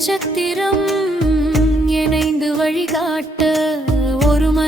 நட்சத்திரம் இணைந்து வழிகாட்ட ஒரு மன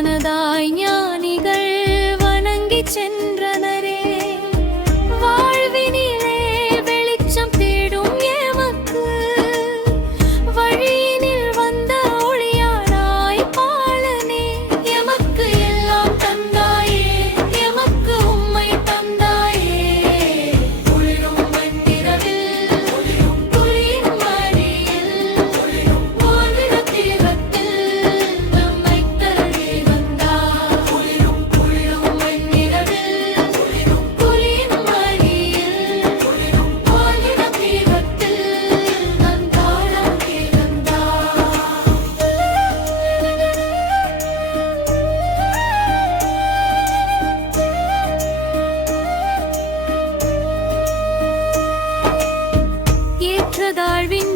Darwin.